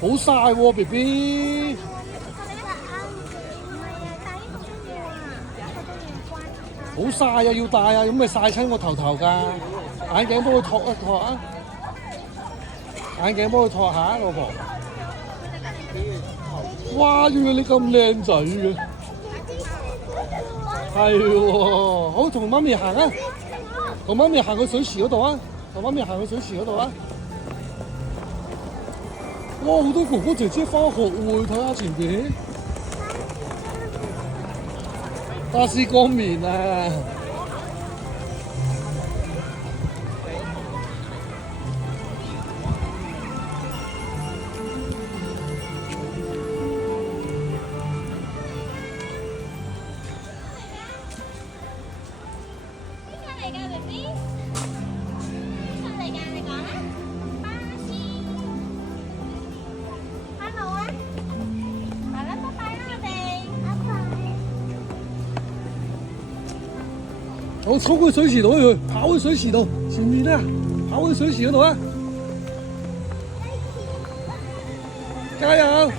好曬喎，B B。好曬啊，要戴啊，咁咪曬親個頭頭㗎。眼鏡幫佢托一托啊，眼鏡幫佢托下，老婆。哇，原來你咁靚仔嘅，係喎。好，同媽咪行啊，同媽咪行去水池嗰度啊，同媽咪行去水池嗰度啊。哇，好多哥哥姐姐返學喎，睇下前邊。巴斯光年啊！好，衝去水池度去，跑去水池度，前面啊，跑去水池嗰度啊！加油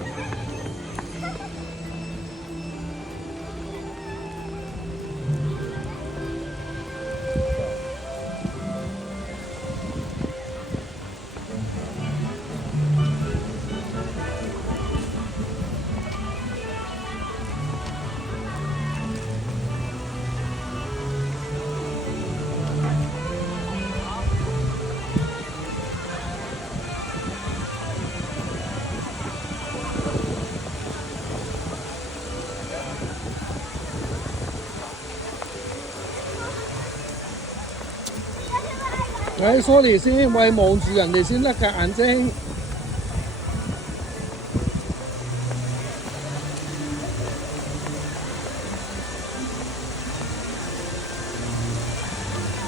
！sorry 先，喂，望住人哋先得㗎眼睛。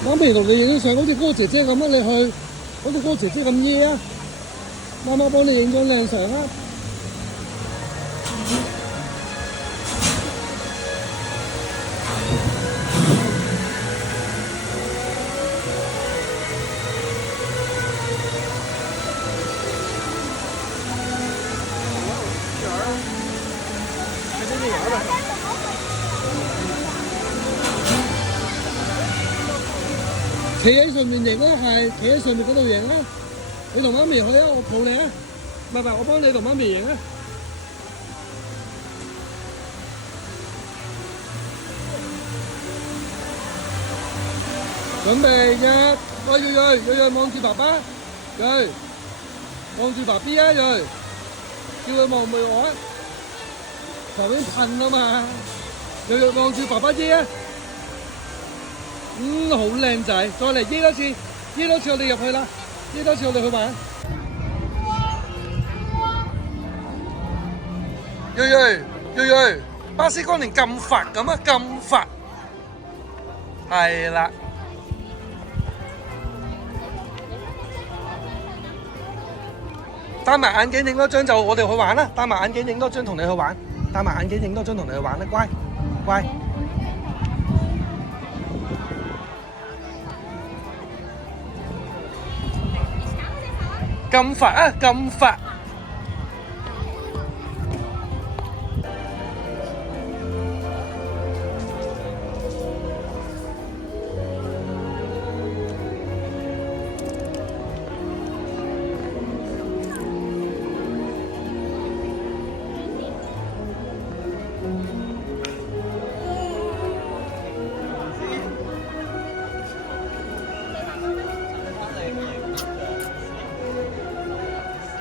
媽咪同你影相，好似嗰個姐姐咁啊！你去，好似嗰個姐姐咁耶啊！媽媽幫你影張靚相啊！企喺上面影啦，係企喺上面嗰度影啦。你同媽咪去啊，我抱你啊。唔係，我幫你同媽咪影啊。準備1，我睿望住爸爸，望住爸 B 啊，叫佢望住我啊。頭先噴啊嘛，望住爸爸耶啊。好靚仔，再嚟耶多次，我哋入去啦，耶多次我哋去玩。睿，巴斯光年咁發咁啊，咁發，係啦。戴埋眼鏡影多張就我哋去玩啦，戴埋眼鏡影多張同你去玩，啦，乖。咁發啊，咁發！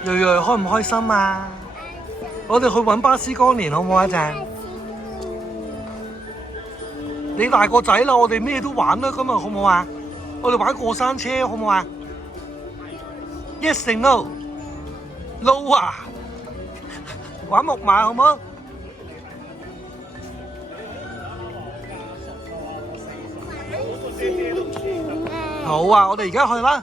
睿開唔開心啊？我哋去搵巴斯光年好唔好啊？陣你大個仔啦，我哋咩都玩啦，今日好唔好啊？我哋玩過山車好唔好啊 ？Yes and no？No 啊？玩木馬好唔好？好啊，我哋而家去啦。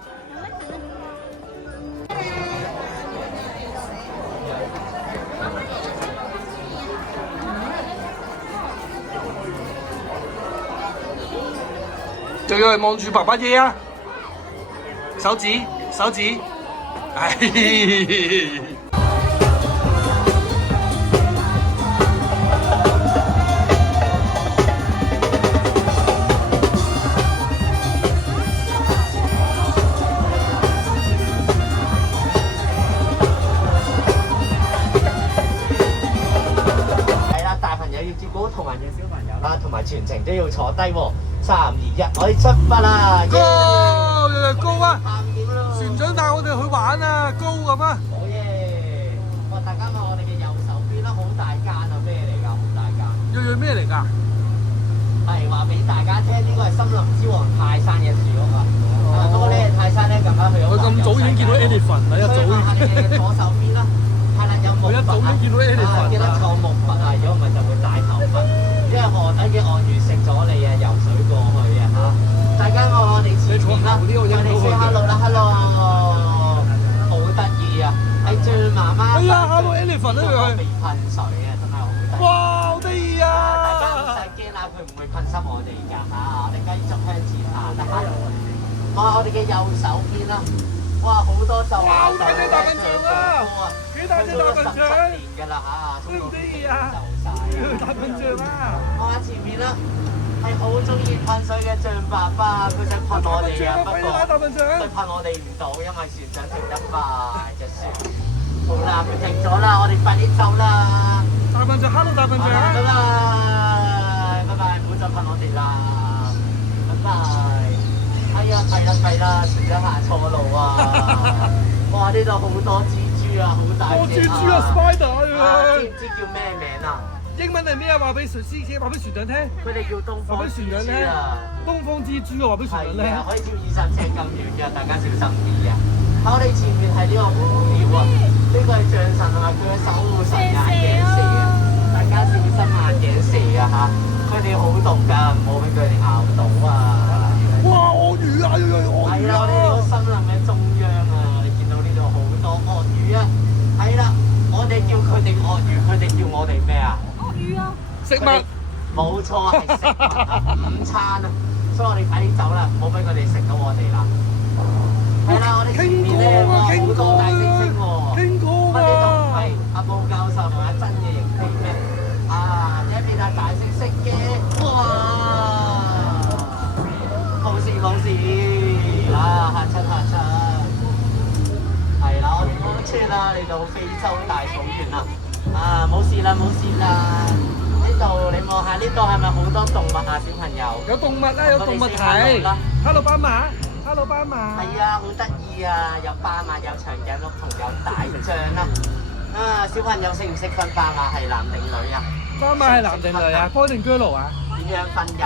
就要望住爸爸耶啊！手指，唉。嚇，同埋全程都要坐低喎。3、2、1，我哋出發啦！高，日日高啊！探險咯！船長帶我哋去玩啊，高咁啊！好嘢！哇！大家望我哋嘅右手邊啦，好大間啊，咩嚟㗎？好大間！樣咩嚟㗎？係話俾大家聽，呢個係森林之王泰山嘅樹屋啊！不過咧，泰山咧近排去咗。佢咁早已經見到 elephant 啦，一早已經。左手邊啦，係啦，有木筏。佢一早已經見到 elephant 記得坐木筏啊，如果唔係就會大頭髮。因為河底嘅鱷魚食咗你啊，游水過去啊嚇！大家我哋前面啦，我哋 say hello 啦 ，hello， 好得意啊！係象媽媽。哎呀 ，hello elephant 咧佢。被噴水啊，真係好得意。哇，好得意啊！大家唔使驚啦，佢唔會噴濕我哋㗎嚇，我哋繼續向前行啦嚇。哇！我哋嘅右手邊啦，哇好多就哇！好大隻大笨象啊！幾大隻大笨象？17年㗎啦嚇，得唔得意啊？大笨象啊！哇！前面啦係好中意噴水嘅象爸爸，佢想噴我哋啊，不過佢噴我哋唔到，因為船長停得快隻船。好啦，佢停咗啦，我哋快啲走啦！大笨象 ，hello 大笨象！拜拜，拜拜，唔好再噴我哋啦！拜拜。哎呀，弊啦，船長行錯路啊！哇，呢度好多蜘蛛啊，好大隻啊！蜘蛛啊 ，spider 啊！知唔知叫咩名啊？英文係咩啊？話俾司機，話俾船長聽。佢哋叫東方蜘蛛啊！東方蜘蛛啊，話俾船長聽。係啊，可以跳20尺咁遠嘅，大家小心啲啊！喺我哋前面係呢個狐狸啊，呢個係象神同埋佢嘅守護神眼鏡蛇啊！大家小心眼鏡蛇啊嚇，佢哋好毒㗎，唔好俾佢哋咬到啊！哇！鱷魚啊，鱷魚啊！係啦，我哋呢個森林嘅中央啊，你見到呢度好多鱷魚啊！係啦，我哋叫佢哋鱷魚，佢哋叫我哋咩啊？鱷魚啊！食物。冇錯，係食物啊，午餐啊！所以我哋快啲走啦，唔好俾佢哋食到我哋啦。係啦，我哋前面咧好多大猩猩喎。傾過乜呢度係阿布教授同阿真嘅影片咩？啊，呢一邊係大猩猩嘅，哇！冇事啊！嚇親！係啦，我哋安全啦，嚟到非洲大草原啦！啊，冇事啦！呢度你望下，呢度係咪好多動物啊？小朋友有動物啦，有動物睇。Hello 斑馬，Hello 斑馬。係啊，好得意啊！有斑馬，有長頸鹿同有大象啦。啊，小朋友識唔識分斑馬係男定女啊？斑馬係男定女啊 ？Boy 定 girl 啊？點樣分㗎？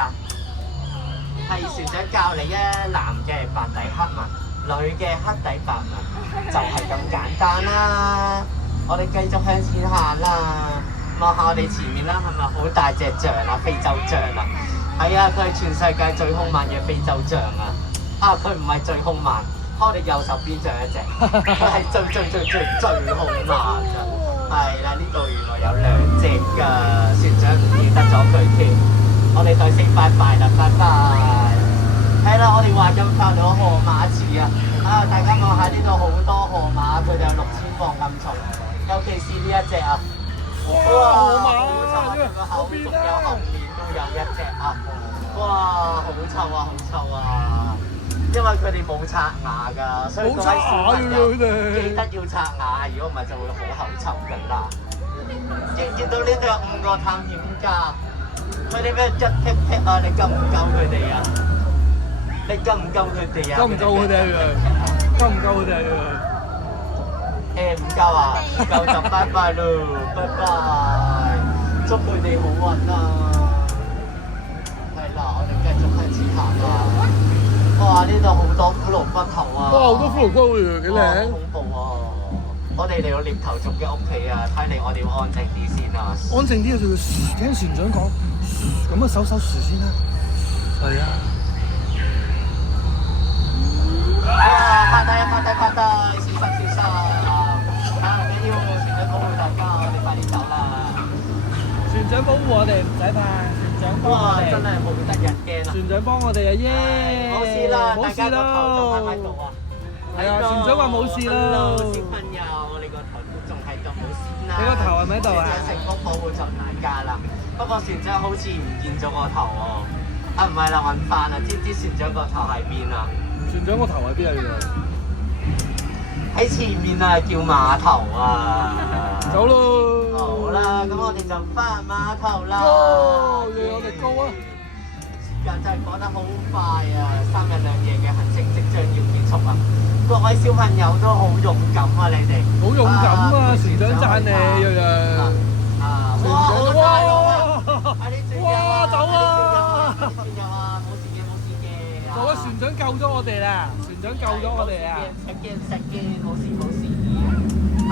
係船長教你啊，男嘅白底黑紋，女嘅黑底白紋，就係咁簡單啦。我哋繼續向前行啦，望下我哋前面啦，係咪好大隻象啊？非洲象啊，係啊，佢係全世界最兇猛嘅非洲象啊！啊，佢唔係最兇猛，我哋右手邊仲有一隻，佢係最兇猛㗎。係啦，呢度原來有2隻㗎，船長唔記得咗佢添。我哋對聲拜拜啦，拜拜。係啦，我哋話咁快到河馬池啊！啊，大家望下呢度好多河馬，佢哋有6000磅咁重，尤其是呢一隻啊！哇，好臭啊！佢個口仲有後面都有一隻啊！哇，好臭啊！因為佢哋冇刷牙㗎，所以各位小朋友記得要刷牙，如果唔係就會好口臭㗎啦。見到呢度有5個探險家。佢哋咩一劈劈啊！你夠唔夠佢哋啊？你夠唔夠佢哋啊？夠唔夠佢哋啊？夠唔夠佢哋啊？唔夠啊！唔夠就拜拜咯，拜拜！祝佢哋好運啊！係啦，我哋繼續向前行啦。哇！呢度好多骷髏骨頭啊！哇！好多骷髏骨喎，幾靚！恐怖啊！我哋嚟到獵頭族嘅屋企啊，睇嚟我哋要安靜啲先啊！安靜啲啊，就要聽船長講。咁啊，手樹先啦。係啊。拍低，小心！啊，唔緊要，船長保護大家，我哋快啲走啦。船長保護我哋，唔使怕。船長幫我哋。真係冇得人驚啊！船長幫我哋啊，耶！冇事啦，大家個頭仲喺度啊。係啊，船長話冇事啦。小朋友，你個頭都仲喺度，冇事啦。你個頭係咪喺度啊？成功保護咗大家啦。不過船長好似唔見咗個頭喎。啊，唔係啦，揾翻啦，知唔知船長個頭喺邊啊？船長個頭喺邊啊？原來喺前面啊，叫碼頭啊。走咯。好啦，咁我哋就翻碼頭啦。高，讓我哋高啊！時間真係過得好快啊！3日2夜嘅行程即將要結束啊！各位小朋友都好勇敢啊！你哋好勇敢啊！船長讚你，洋洋。哇！好大浪啊！哇！走啊！轉入啊！冇事嘅，冇事嘅。做啊！船長救咗我哋啦！船長救咗我哋啊！食嘅，冇事冇事。等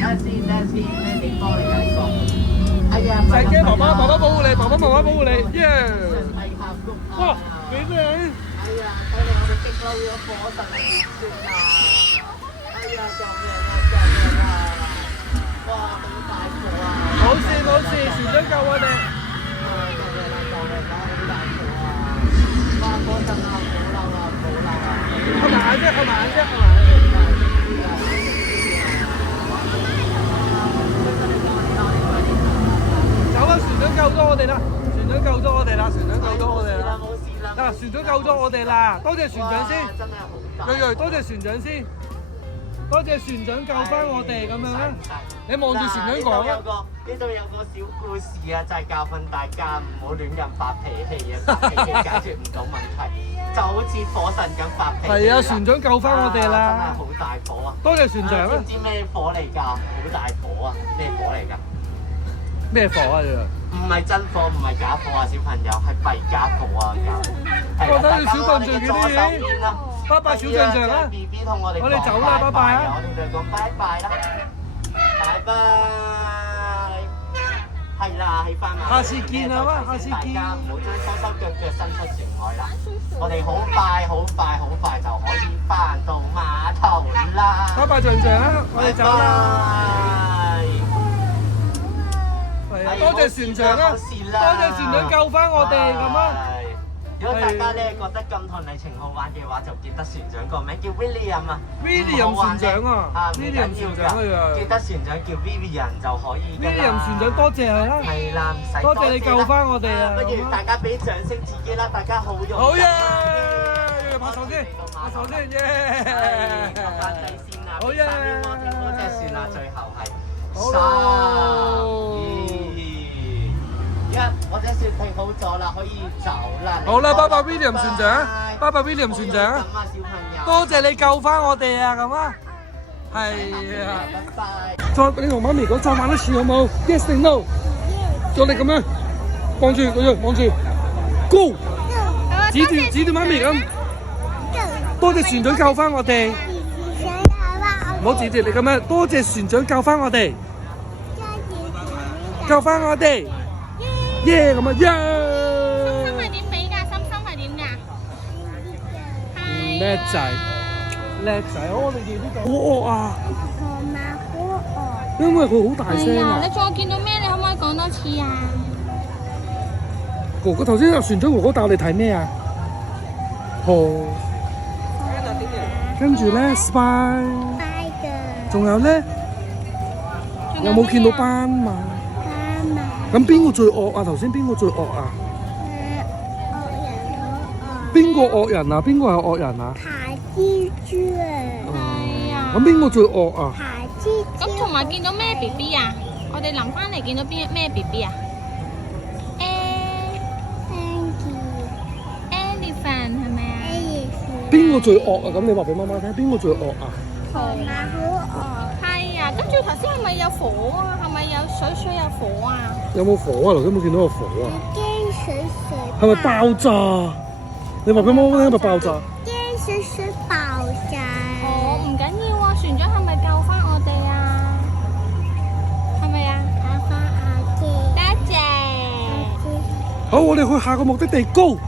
下先，咩地方嚟㗎呢個？哎呀！細嘅爸爸保護你，爸爸媽媽保護你，耶！哇！幾靚！哎呀，睇嚟我哋激嬲咗火神嚟算啊！哎呀，救命啊！哇，好大火啊！冇事，船長救我哋。救命啦！好大火啊！哇，火神啊，好嬲啊！開埋眼啫！走啦！船長救咗我哋啦！嗱，船長救咗我哋啦！多謝船長先，真係好大！瑞，多謝船長先，多謝船長救翻我哋咁樣啦！你望住船長講啊！呢度有個小故事啊，就係教訓大家唔好亂咁發脾氣啊！發脾氣解決唔到問題，就好似火神咁發脾氣。係啊，船長救翻我哋啦！真係好大火啊！多謝船長啊！知唔知咩火嚟㗎？好大火啊！咩火嚟㗎？咩火啊？唔係真火，唔係假火啊！小朋友係弊家火啊！我睇住小象象幾多嘢？拜拜小象象啦 ！B B 同我哋走啦，拜拜啊！我哋就講拜拜啦，拜拜。係啦，喺翻馬。下次見啊嘛，下次見。大家唔好將手腳伸出船外啦，我哋好快就可以翻到碼頭啦。拜拜象象啊！我哋走啦。係啊，多謝船長啊！多謝船長救翻我哋咁啊！如果大家咧覺得咁同旅程好玩嘅話，就記得船長個名叫 William 啊 ！William 船長啊！William 船長啊！記得船長叫 Vivian 就可以㗎啦。William 船長多謝佢啦！係啦，唔使多謝你救翻我哋啊！不如大家俾掌聲自己啦！大家好勇。好嘢！拍手先，耶！好嘢！多謝算啦，最後係3、2、1，我隻船停好咗啦，可以走啦。好啦，拜拜 William 船長，拜拜 William 船長，多謝你救翻我哋啊，咁啊，係啊，再你同媽咪講再玩一次好冇 ？Yes and no？ 再你咁樣望住，Go！ 指住媽咪咁，多謝船長救翻我哋，唔好指住你咁樣，多謝船長救翻我哋，救翻我哋。耶咁啊耶！心係點俾㗎？心係點㗎？係叻仔，我哋見呢度好惡啊！好惡。因為佢好大聲啊！你仲見到咩？你可唔可以講多次啊？哥哥頭先船長哥哥帶我哋睇咩啊？跟住咧 spy， 仲有咧有冇見到斑馬？咁邊個最惡啊？頭先邊個最惡啊？邊個惡人啊？邊個係惡人啊？爬蜘蛛啊！係啊！咁邊個最惡啊？爬蜘蛛。咁同埋見到咩 B B 啊？我哋臨翻嚟見到咩 B B 啊？Elephant 係咪啊？邊個最惡啊？咁你話俾媽媽聽，邊個最惡啊？河馬好惡。係啊，跟住頭先係咪有火啊？係咪有水有火啊？有冇火啊？頭先有冇見到個火啊？驚水。係咪爆炸？你話俾媽媽聽係咪爆炸？驚水爆炸。哦，唔緊要啊，船長係咪救翻我哋啊？係咪啊？救翻我哋。多謝。好，我哋去下個目的地 ，Go！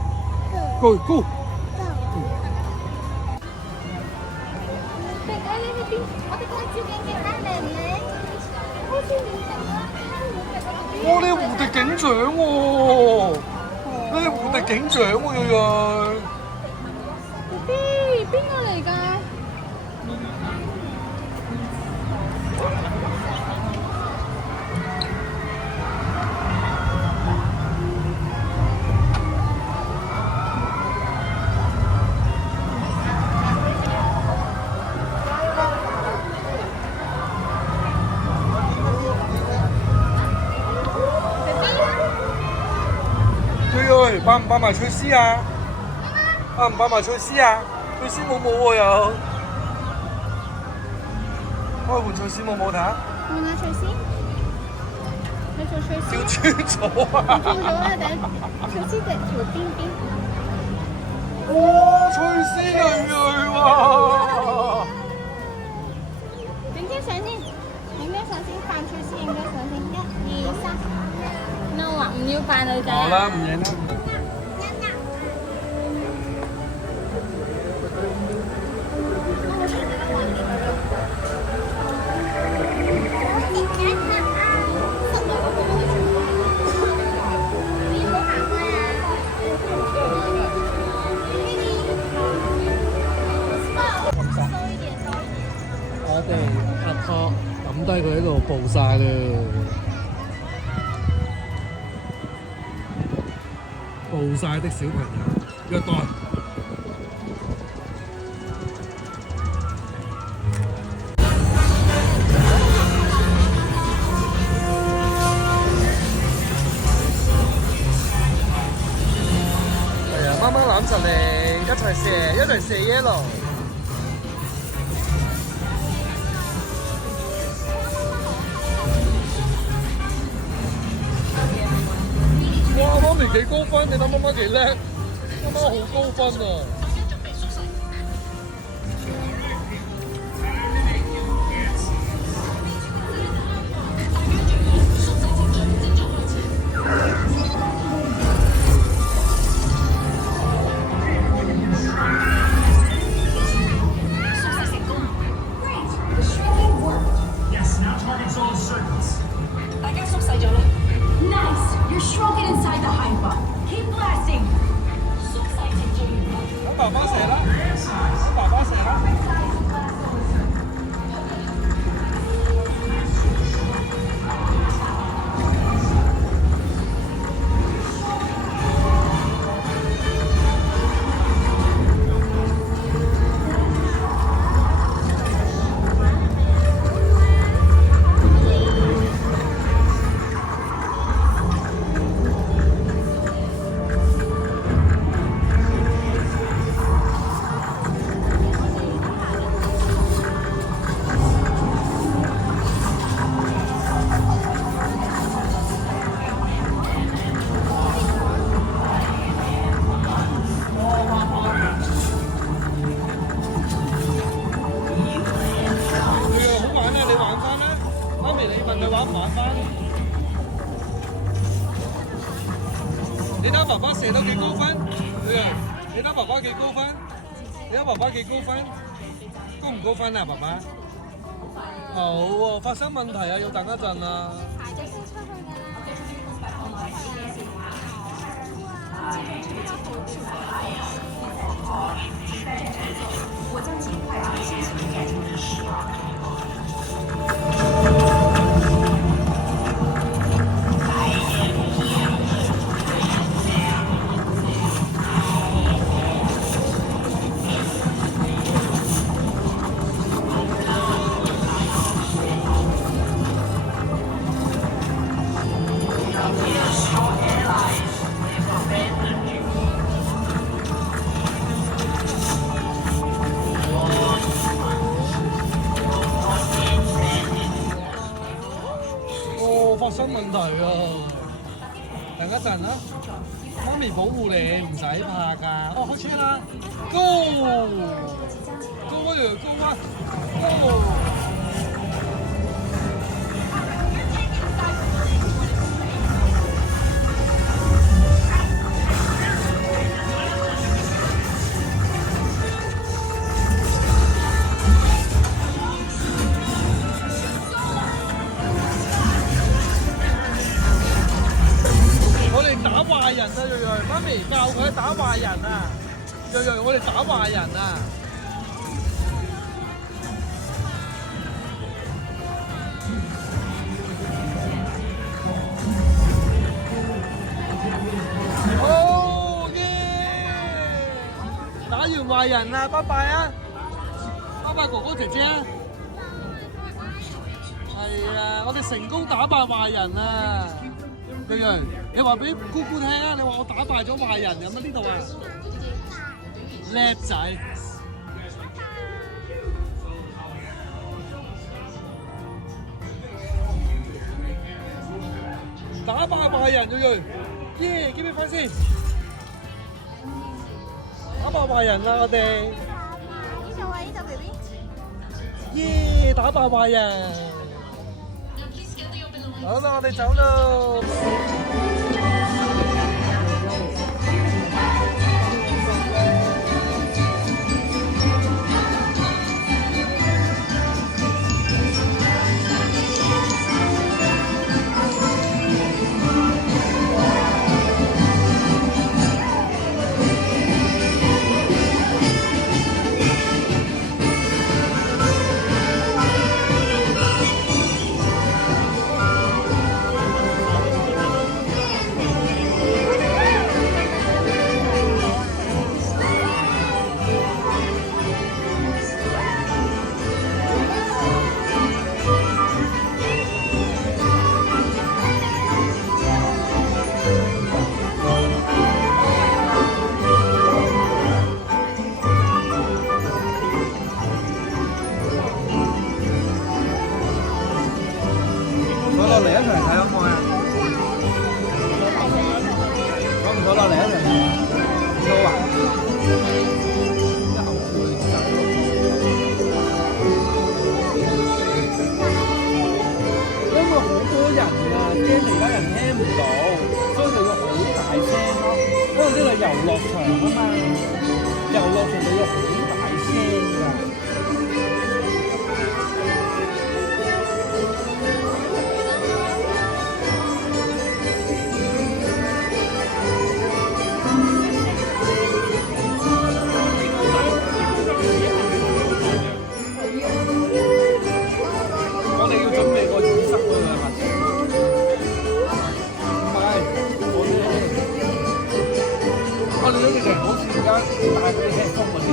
哇！你係胡迪警長喎，你係胡迪警長喎，瑞瑞。BB，邊個嚟㗎？喂，扮唔扮埋翠絲啊？扮唔扮埋翠絲啊？翠絲冇喎又。可以換翠絲冇睇下？換下翠絲，你做翠絲。跳穿咗啊！跳咗啊！翠絲隻條邊邊。哇！翠絲鋭鋭喎！影張相先，影張相先，扮翠絲影張相先，1、2、3。No 啊，唔要扮女仔啊！好啦，唔影啦。我哋拍拖抌低佢喺度暴曬啦，暴曬的小朋友虐待。係啊，媽媽攬實你，一齊射，一齊射 yellow。哇！媽咪幾高分，你睇媽媽幾叻，媽媽好高分啊！大家縮細咗啦。Nice, you're shrunken inside the hyper. Keep blasting. 縮細程序完畢。等爸爸射啦，等爸爸射啦。你睇爸爸射到幾高分？你睇爸爸幾高分？你睇爸爸幾高分？高唔高分啊，爸爸？好喎，發生問題啊，要等一陣啊。我將盡快把心情改成歷史。發生問題啊！等一陣啦，媽咪保護你，唔使怕㗎。哦，開車啦，Go！ 高啊，高啊，Go！打壞人啊！睿睿，媽咪教佢打壞人啊！睿睿，我哋打壞人啊！好耶！打完壞人啦，拜拜啊！拜拜哥哥姐姐啊！係啊，我哋成功打敗壞人啊！對樣，你話俾姑姑聽啊！你話我打敗咗壞人，有乜呢度啊？叻仔！打敗壞人，瑞瑞，耶！幾邊快先？打敗壞人啦，我哋！呢度啊，呢度 BB。耶！打敗壞人！好啦，我哋走咯。落嚟一齊睇好唔好啊？攞唔攞落嚟一齊睇啊？好啊！因為好多人啊，驚其他人聽唔到，所以就要好大聲咯。因為呢度遊樂場啊嘛，遊樂場就要好大聲㗎。我哋呢啲好似而家帶嗰啲輕鬆嗰啲。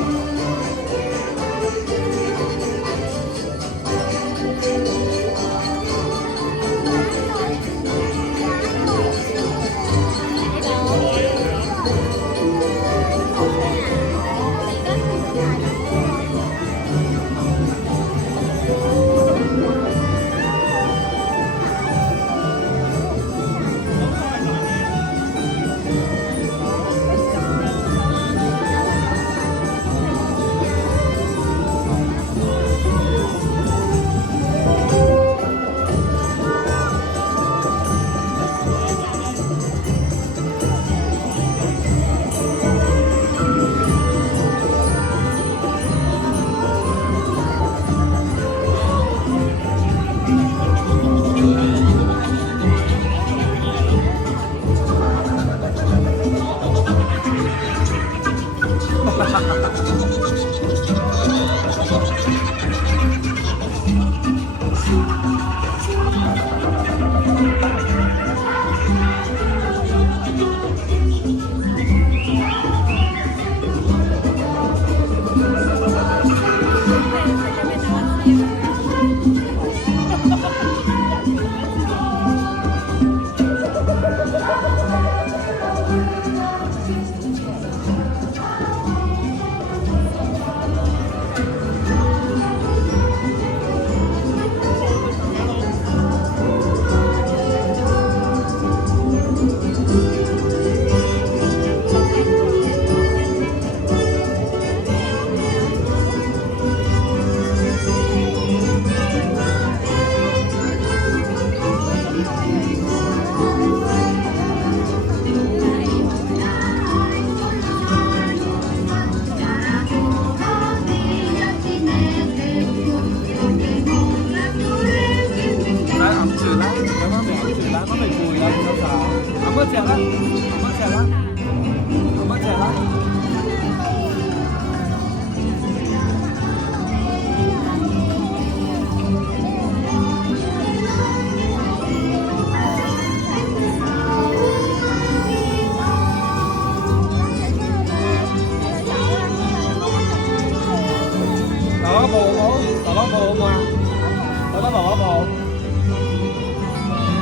爸爸抱，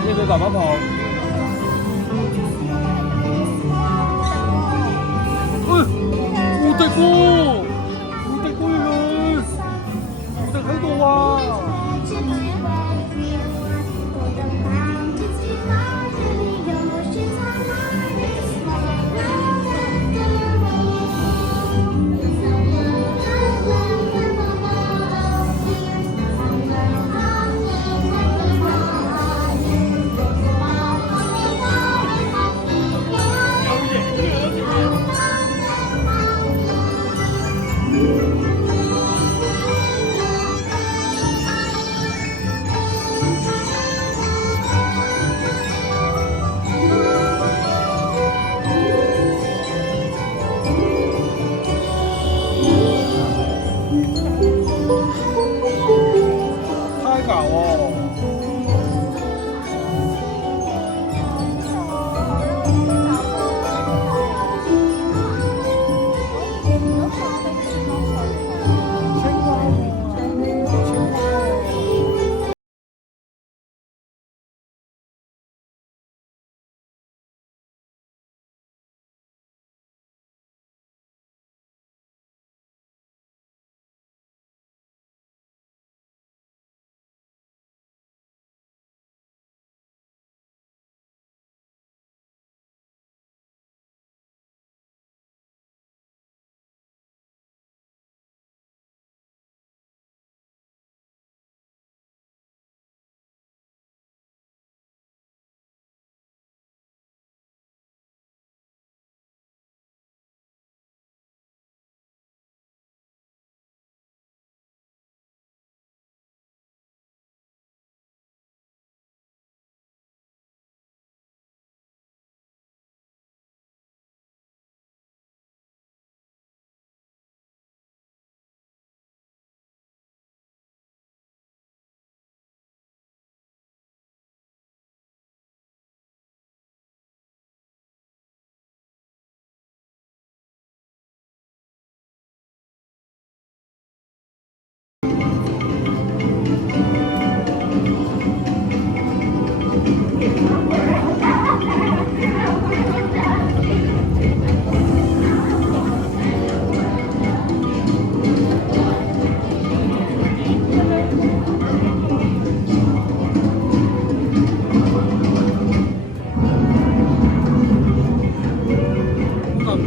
要唔要爸爸抱？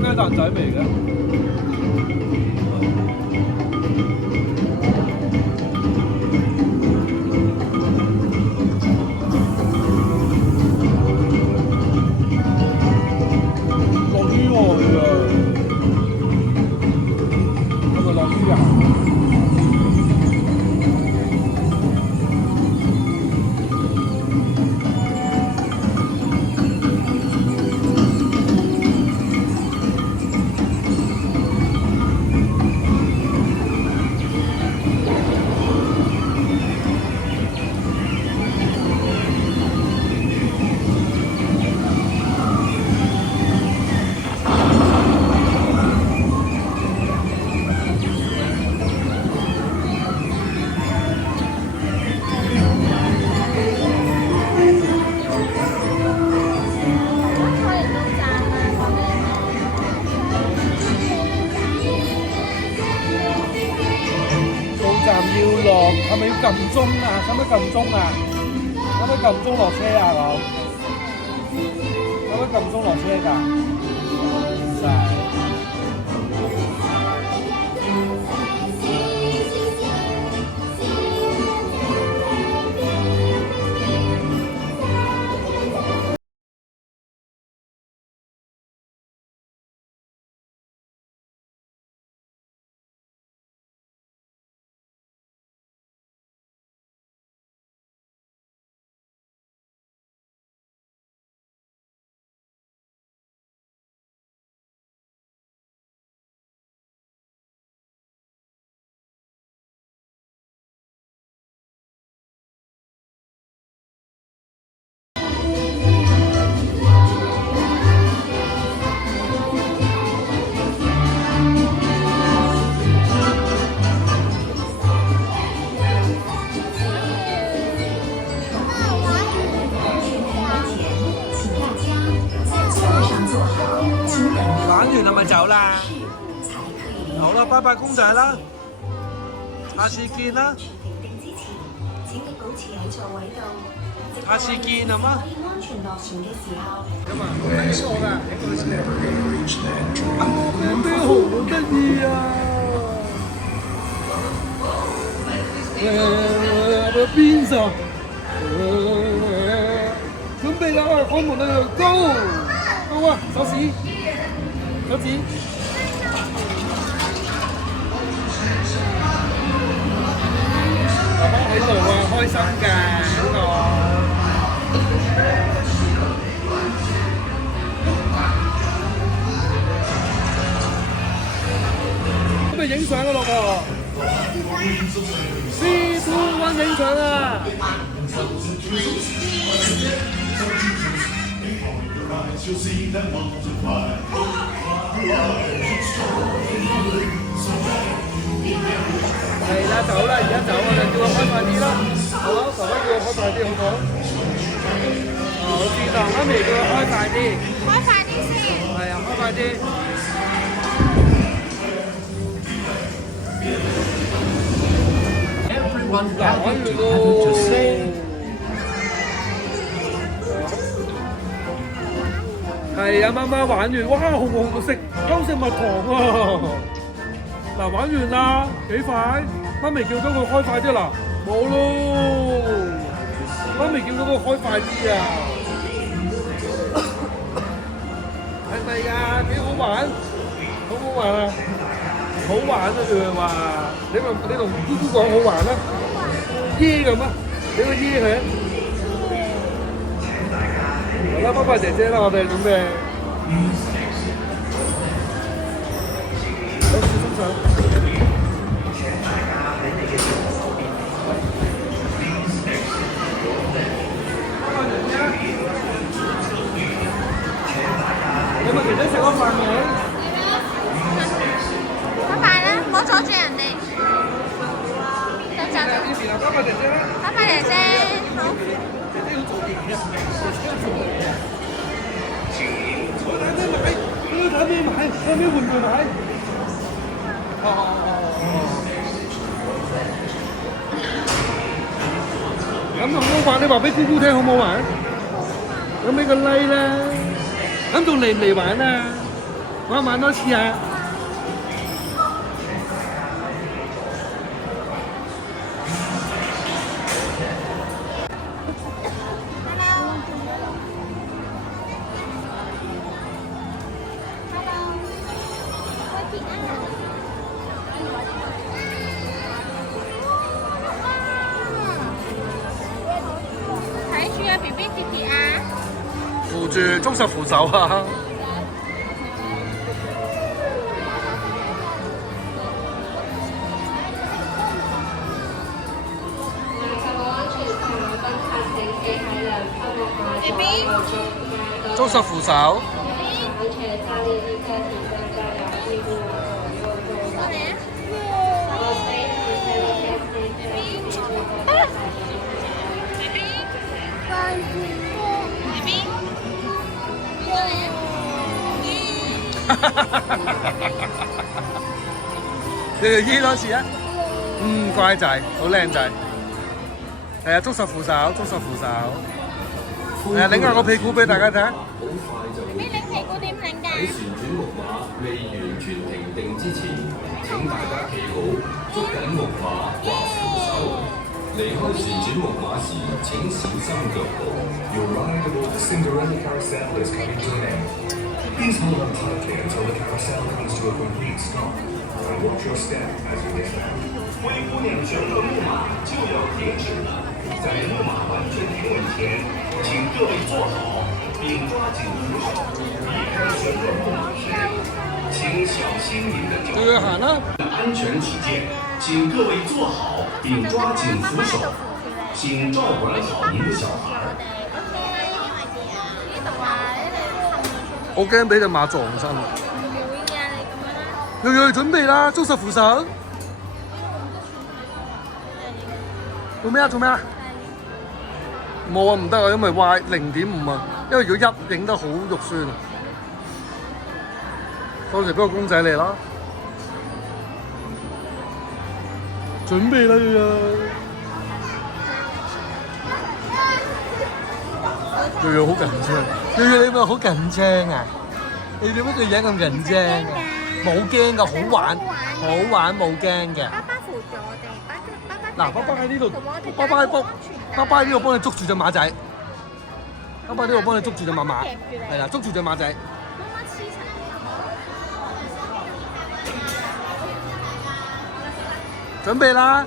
雞蛋仔味嘅。落魚喎佢啊！係咪落魚啊？站要落，係咪要撳鐘啊？使唔使撳鐘啊？使唔使撳鐘落車啊？我使唔使撳鐘落車㗎？唔使。玩完係咪走啦？好啦，拜拜公仔啦，下次見啦，下次見係嗎？咁啊，冇錯㗎，兩邊好得意啊！邊上，準備啦，開門啦 ，Go！ 好啊，手指。手指，爸爸喺度啊，開心㗎呢個。咁咪影相啊，老婆。3、2、1影相啊！係啦，走啦，而家走啊！叫我開快啲啦，好啊，爸爸叫我開快啲，好唔好？好知道，媽咪叫我開快啲。開快啲先。係啊，開快啲。嗱，開完咯。係啊，媽媽玩完，哇，好好食，偷食蜜糖啊！嗱，玩完啦，幾快？媽咪叫咗佢開快啲啦，冇咯。媽咪叫咗佢開快啲啊！係咪呀？幾好玩？好唔好玩啊？好玩啊！佢話，你同姑姑講好玩啦，耶咁啊！俾個耶佢。好啦，拜拜姐姐啦，我哋準備。好，小心上。有冇姐姐食咗飯未？拜拜啦，唔好阻住人哋。就走。呢邊啊，拜拜姐姐啦。拜拜姐姐，好。姐姐要做嘢啊！姐姐要做嘢啊！我睇咩買？我睇咩買？有咩玩具買？咁好唔好玩？你話俾姑姑聽好唔好玩？咁俾個 like 啦！咁仲嚟唔嚟玩啊？我玩多次啊！睇住啊 ，B B 跌跌啊！扶住，捉實扶手啊！捉實扶手。你哋依多次啊？乖仔，好靚仔。係啊，捉實扶手，捉實扶手。係啊，擰下個屁股俾大家睇下。你擰屁股點擰㗎？喺旋轉木馬未完全停定之前，請大家企好，捉緊木馬或扶手。離開旋轉木馬時，請小心腳步。Your ride aboard the Cinderella carousel is coming to an end. Please hold on tightly until the carousel comes to a complete stop. And watch your step as you descend. 灰姑娘旋转木马就要停止了，在木马完全停稳前，请各位坐好，并抓紧扶手。离开旋转木马时，请小心您的脚對佢行啦。安全起見，請各位坐好並抓緊扶手，請照管好您的小孩。我驚俾隻馬撞親。瑞瑞準備啦，捉實扶手。做咩啊？做咩啊？冇啊，唔得啊，因為 Y 0.5啊，因為如果1影得好肉酸啊。到時俾個公仔你啦。準備啦，瑞瑞。瑞瑞好緊張，瑞瑞你咪好緊張啊！你點解個樣咁緊張啊？冇驚㗎，好玩，好玩冇驚嘅。爸爸扶住我哋，嗱，爸爸喺呢度，爸爸喺呢度幫你捉住隻馬仔。爸爸呢度幫你捉住隻馬馬，係啦，捉住隻馬仔。準備啦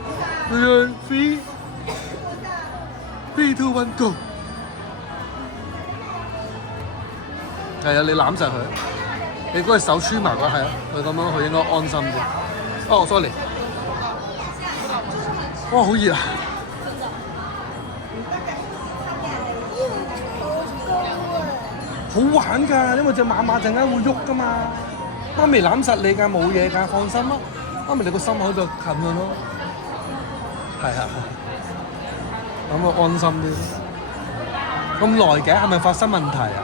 ，3, 2, 1, go！ 係啊，你攬實佢，你嗰個手穿埋佢，係啊，佢咁樣佢應該安心啲。哦，sorry。哇，好熱啊！好玩㗎，因為隻馬陣間會喐㗎嘛。媽咪攬實你㗎，冇嘢㗎，放心啦。媽咪你個心喺度近㗎咯。係啊，咁啊安心啲。咁耐嘅，係咪發生問題啊？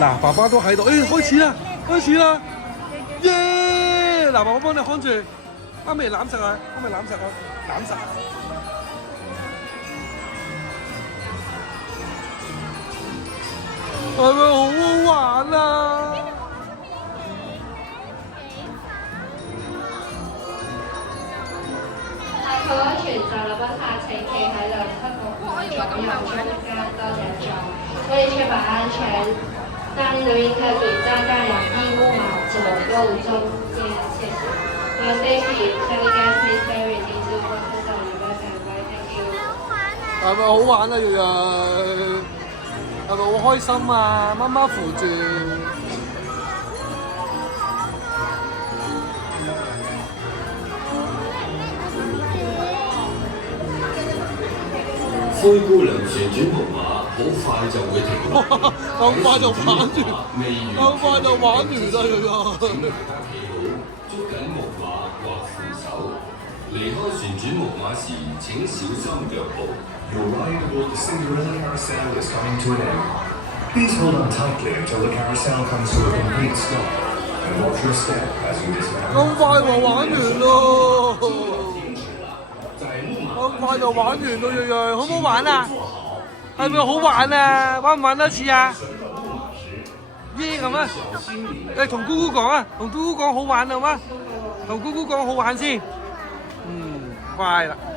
嗱，爸爸都喺度，開始啦，開始啦，耶！嗱，爸爸幫你看住，媽咪攬實佢，媽咪攬實佢，攬實。係咪好好玩啊？大概安全就立不下，請企喺兩側木馬左右中間，多謝咗。為確保安全，大力的賓客請站在兩翼木馬左右中間，謝謝。For safety, travel guests please bear with me to focus on your back and right. Thank you. 係咪好玩啊？瑞瑞，係咪好開心啊？媽媽扶住。灰姑娘旋轉木馬好快就會停落，咁快就玩完，咁快就玩完啦！瑞瑞。請大家企好，捉緊木馬或扶手。離開旋轉木馬時，請小心腳步。Your ride aboard the Cinderella carousel is coming to an end. Please hold on tightly until the carousel comes to a complete stop, and watch your step as you dismount. 咁快就玩完咯！咁快就玩完咯，瑞瑞，好唔好玩啊？係咪好玩啊？玩唔玩多次啊？耶咁啊！誒，同姑姑講啊，同姑姑講好玩好嗎？同姑姑講好玩先。快啦〜